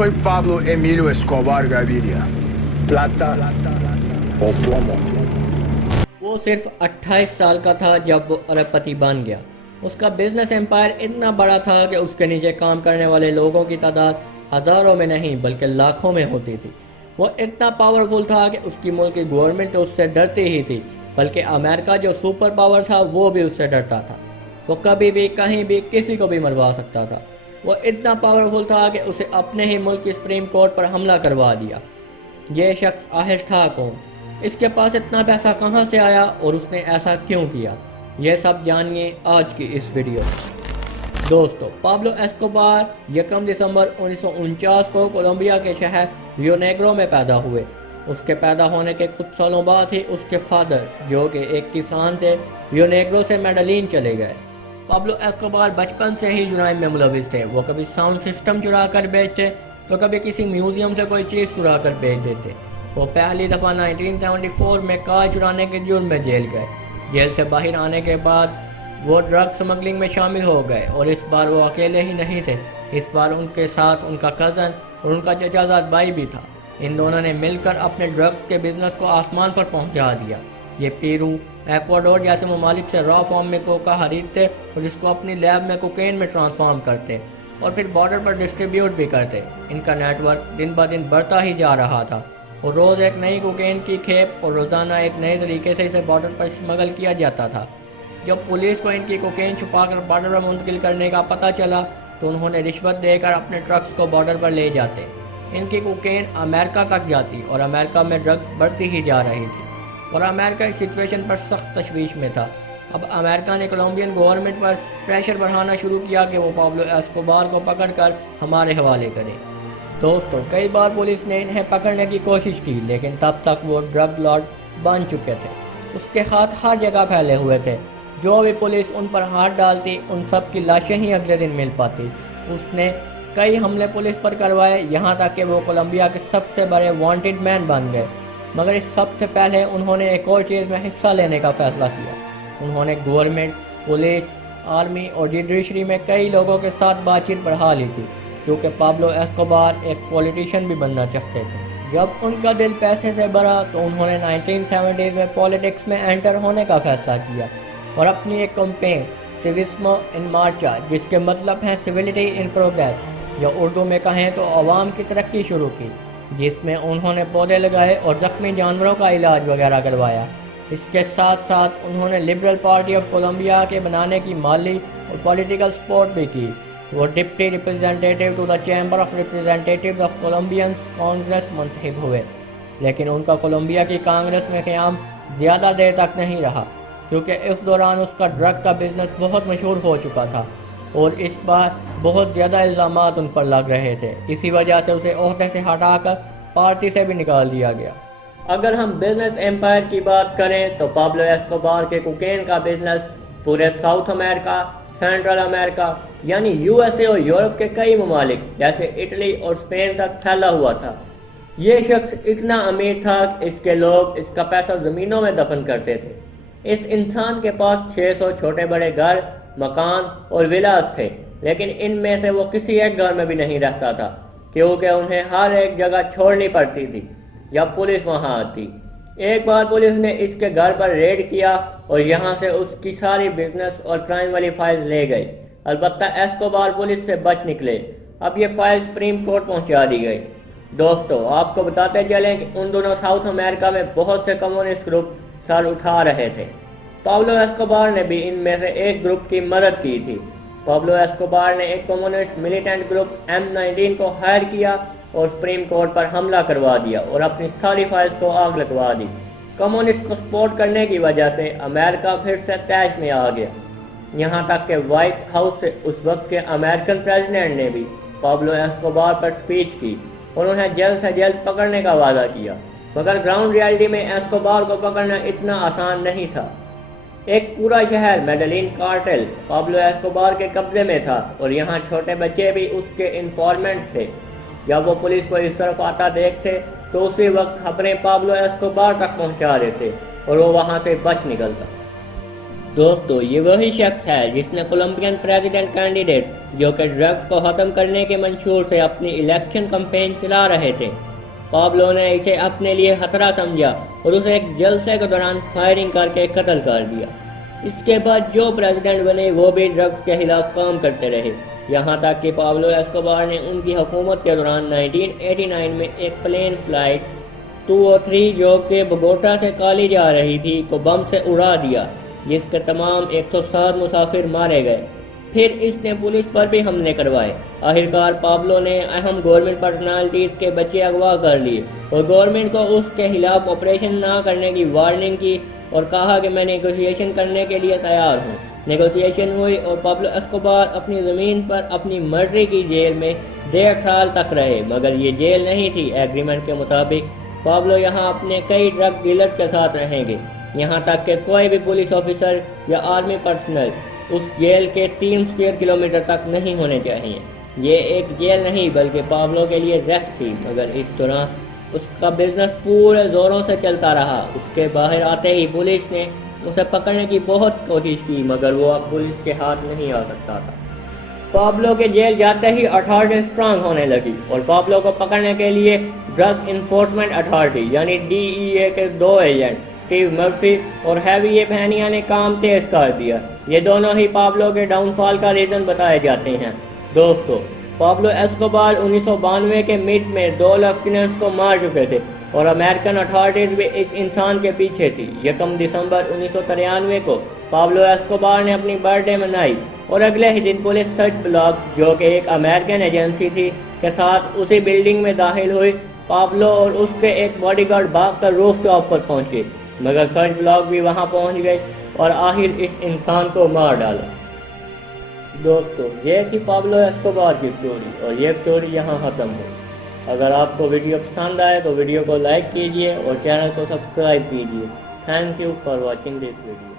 soy Pablo Emilio Escobar Gaviria. Plata o plomo. वो सिर्फ 28 साल का था जब वो अरबपति बन गया। उसका बिजनेस एम्पायर इतना बड़ा था कि उसके नीचे काम करने वाले लोगों की तादाद हज़ारों में नहीं बल्कि लाखों में होती थी। वो इतना पावरफुल था कि उसकी मुल्क की गवर्नमेंट तो उससे डरती ही थी, बल्कि अमेरिका जो सुपर पावर था वो भी उससे डरता था। वो कभी भी कहीं भी किसी को भी मरवा सकता था। वो इतना पावरफुल था कि उसे अपने ही मुल्क की सुप्रीम कोर्ट पर हमला करवा दिया। ये शख्स आखिर था कौन? इसके पास इतना पैसा कहां से आया और उसने ऐसा क्यों किया? यह सब जानिए आज की इस वीडियो में। दोस्तों, पाब्लो एस्कोबार 1 दिसंबर 1949 को कोलंबिया के शहर रियो नेग्रो में पैदा हुए। उसके पैदा होने के कुछ सालों बाद ही उसके फादर, जो कि एक किसान थे, रियो नेग्रो से मेडलिन चले गए। पाब्लो एस्कोबार बचपन से ही जुराइम में मुलविस थे। वो कभी साउंड सिस्टम चुरा कर बेचते तो कभी किसी म्यूजियम से कोई चीज़ चुरा कर बेच देते। वो पहली दफ़ा 1974 में कार चुराने के जुर्म में जेल गए। जेल से बाहर आने के बाद वो ड्रग स्मगलिंग में शामिल हो गए और इस बार वो अकेले ही नहीं थे। इस बार उनके साथ उनका कज़न और उनका चचाजाद भाई भी था। इन दोनों ने मिलकर अपने ड्रग के बिजनेस को आसमान पर पहुंचा दिया। ये पेरू, एक्वाडोर जैसे ममालिक से रॉ फॉर्म में कोका खरीदते और इसको अपनी लैब में कोकेन में ट्रांसफॉर्म करते और फिर बॉर्डर पर डिस्ट्रीब्यूट भी करते। इनका नेटवर्क दिन ब दिन बढ़ता ही जा रहा था और रोज़ एक नई कोकेन की खेप और रोज़ाना एक नए तरीके से इसे बॉर्डर पर स्मगल किया जाता था। जब पुलिस को इनकी कोकेन छुपाकर बॉर्डर पर मुंतकिल करने का पता चला तो उन्होंने रिश्वत देकर अपने ट्रक्स को बॉर्डर पर ले जाते। इनकी कोकेन अमेरिका तक जाती और अमेरिका में ड्रग्स बढ़ती ही जा रही थी और अमेरिका इस सिचुएशन पर सख्त तशवीश में था। अब अमेरिका ने कोलंबियन गवर्नमेंट पर प्रेशर बढ़ाना शुरू किया कि वो पाब्लो एस्कोबार को पकड़कर हमारे हवाले करें। दोस्तों, कई बार पुलिस ने इन्हें पकड़ने की कोशिश की, लेकिन तब तक वो ड्रग लॉर्ड बन चुके थे। उसके हाथ हर जगह फैले हुए थे। जो भी पुलिस उन पर हाथ डालती, उन सब की लाशें ही अगले दिन मिल पाती। उसने कई हमले पुलिस पर करवाए, यहाँ तक कि वो कोलंबिया के सबसे बड़े वांटेड मैन बन गए। मगर इस सबसे पहले उन्होंने एक और चीज़ में हिस्सा लेने का फैसला किया। उन्होंने गवर्नमेंट, पुलिस, आर्मी और जुडिशरी में कई लोगों के साथ बातचीत बढ़ा ली थी, क्योंकि पाब्लो एस्कोबार एक पॉलिटिशियन भी बनना चाहते थे। जब उनका दिल पैसे से भरा तो उन्होंने 1970s में पॉलिटिक्स में एंटर होने का फैसला किया और अपनी एक कैंपेन सिविस्मो इन मार्चा, जिसके मतलब है सिविलिटी इन प्रोग्रेस, या उर्दू में कहें तो अवाम की तरक्की शुरू की, जिसमें उन्होंने पौधे लगाए और ज़ख्मी जानवरों का इलाज वगैरह करवाया। इसके साथ साथ उन्होंने लिबरल पार्टी ऑफ कोलंबिया के बनाने की माली और पॉलिटिकल सपोर्ट भी की। वो deputy representative to the chamber of representatives of Colombians Congress मुंतखब हुए, लेकिन उनका कोलंबिया की कांग्रेस में क़याम ज़्यादा देर तक नहीं रहा, क्योंकि इस दौरान उसका ड्रग का बिजनेस बहुत मशहूर हो चुका था और इस बार बहुत ज़्यादा इल्ज़ामात उन पर लग रहे थे। इसी वजह से उसे ओहदे से हटाकर पार्टी से भी निकाल दिया गया। अगर हम बिजनेस एम्पायर की बात करें तो पाब्लो एस्कोबार के कोकेन का बिजनेस पूरे साउथ अमेरिका, सेंट्रल अमेरिका यानी यूएसए और यूरोप के कई ममालिक जैसे इटली और स्पेन तक फैला हुआ था। ये शख्स इतना अमीर था कि इसके लोग इसका पैसा ज़मीनों में दफन करते थे। इस इंसान के पास 600 छोटे बड़े घर, मकान और विलास थे, लेकिन इनमें से वो किसी एक घर में भी नहीं रहता था, क्योंकि उन्हें हर एक जगह छोड़नी पड़ती थी जब पुलिस वहां आती। एक बार पुलिस ने इसके घर पर रेड किया और यहाँ से उसकी सारी बिजनेस और क्राइम वाली फाइल्स ले गई। अलबत्ता एस्कोबार पुलिस से बच निकले। अब ये फाइल सुप्रीम कोर्ट पहुंचा दी गई। दोस्तों, आपको बताते चलें कि उन दोनों साउथ अमेरिका में बहुत से कम्युनिस्ट ग्रुप सर उठा रहे थे। पाब्लो एस्कोबार ने भी इनमें से एक ग्रुप की मदद की थी। पाब्लो एस्कोबार ने एक कम्युनिस्ट मिलिटेंट ग्रुप M19 को हायर किया और सुप्रीम कोर्ट पर हमला करवा दिया और अपनी सारी फाइल्स को आग लगवा दी। कम्युनिस्ट को सपोर्ट करने की वजह से अमेरिका फिर से तैश में आ गया। यहाँ तक कि व्हाइट हाउस से उस वक्त के अमेरिकन प्रेसिडेंट ने भी पाब्लो एस्कोबार पर स्पीच की और उन्हें जल्द से जल्द पकड़ने का वादा किया। मगर ग्राउंड रियलिटी में एस्कोबार को पकड़ना इतना आसान नहीं था। एक पूरा शहर मेडलिन कार्टेल पाब्लो एस्कोबार के कब्जे में था और यहाँ छोटे बच्चे भी उसके इन्फॉर्मेंट थे। जब वो पुलिस को इस तरफ आता देखते तो उसी वक्त खबरें पाब्लो एस्कोबार तक पहुँचा देते और वो वहाँ से बच निकलता। دوستو یہ وہی شخص ہے جس نے کولمبین پریزیڈنٹ کینڈیڈیٹ جو کہ ڈرگز کو ختم کرنے کے منشور سے اپنی الیکشن کمپین چلا رہے تھے، پابلو نے اسے اپنے لیے خطرہ سمجھا اور اسے ایک جلسے کے دوران فائرنگ کر کے قتل کر دیا۔ اس کے بعد جو پریزیڈنٹ بنے وہ بھی ڈرگز کے خلاف کام کرتے رہے، یہاں تک کہ پابلو ایسکوبار نے ان کی حکومت کے دوران 1989 میں ایک پلین فلائٹ 203 جو کہ بوگوٹا سے کالی جا رہی تھی کو بم سے اڑا دیا، جس کے تمام 107 مسافر مارے گئے۔ پھر اس نے پولیس پر بھی حملے کروائے۔ آخرکار پابلو نے اہم گورنمنٹ پرسنالٹیز کے بچے اغوا کر لیے اور گورنمنٹ کو اس کے خلاف آپریشن نہ کرنے کی وارننگ کی اور کہا کہ میں نیگوشیشن کرنے کے لیے تیار ہوں۔ نیگوشیشن ہوئی اور پابلو ایسکوبار اپنی زمین پر اپنی مرضی کی جیل میں 1.5 سال تک رہے، مگر یہ جیل نہیں تھی۔ ایگریمنٹ کے مطابق پابلو یہاں اپنے کئی ڈرگ ڈیلرز کے ساتھ رہیں گے، یہاں تک کہ کوئی بھی پولیس آفیسر یا آرمی پرسنل اس جیل کے 3 اسکوائر کلومیٹر تک نہیں ہونے چاہیے۔ یہ ایک جیل نہیں بلکہ پابلو کے لیے ریسٹ تھی، مگر اس دوران اس کا بزنس پورے زوروں سے چلتا رہا۔ اس کے باہر آتے ہی پولیس نے اسے پکڑنے کی بہت کوشش کی، مگر وہ اب پولیس کے ہاتھ نہیں آ سکتا تھا۔ پابلو کے جیل جاتے ہی اتھارٹی اسٹرانگ ہونے لگی اور پابلو کو پکڑنے کے لیے ڈرگ انفورسمنٹ اتھارٹی یعنی DEA کے 2 ایجنٹ اسٹیو مرفی اور ہیوی بہنیا نے کام تیز کر دیا۔ یہ دونوں ہی پابلو کے ڈاؤن فال کا ریزن بتائے جاتے ہیں۔ دوستو، پابلو ایسکوبار 1992 کے مڈ میں 2 لیفٹیننٹس کو مار چکے تھے اور امریکن اتھارٹیز بھی اس انسان کے پیچھے تھی۔ 1 دسمبر 1993 کو پابلو ایسکوبار نے اپنی برتھ ڈے منائی اور اگلے ہی دن پولیس سرچ بلاک جو کہ ایک امریکن ایجنسی تھی کے ساتھ اسی بلڈنگ میں داخل ہوئی۔ پابلو اور اس کے ایک باڈی گارڈ بھاگ کر روف ٹاپ پر پہنچ گئے، مگر سرچ بلاک بھی وہاں پہنچ گئے اور آخر اس انسان کو مار ڈالا۔ دوستو، یہ تھی پابلو ایسکوبار کی سٹوری اور یہ سٹوری یہاں ختم ہوئی۔ اگر آپ کو ویڈیو پسند آئے تو ویڈیو کو لائک کیجئے اور چینل کو سبسکرائب کیجئے۔ Thank you for watching this video.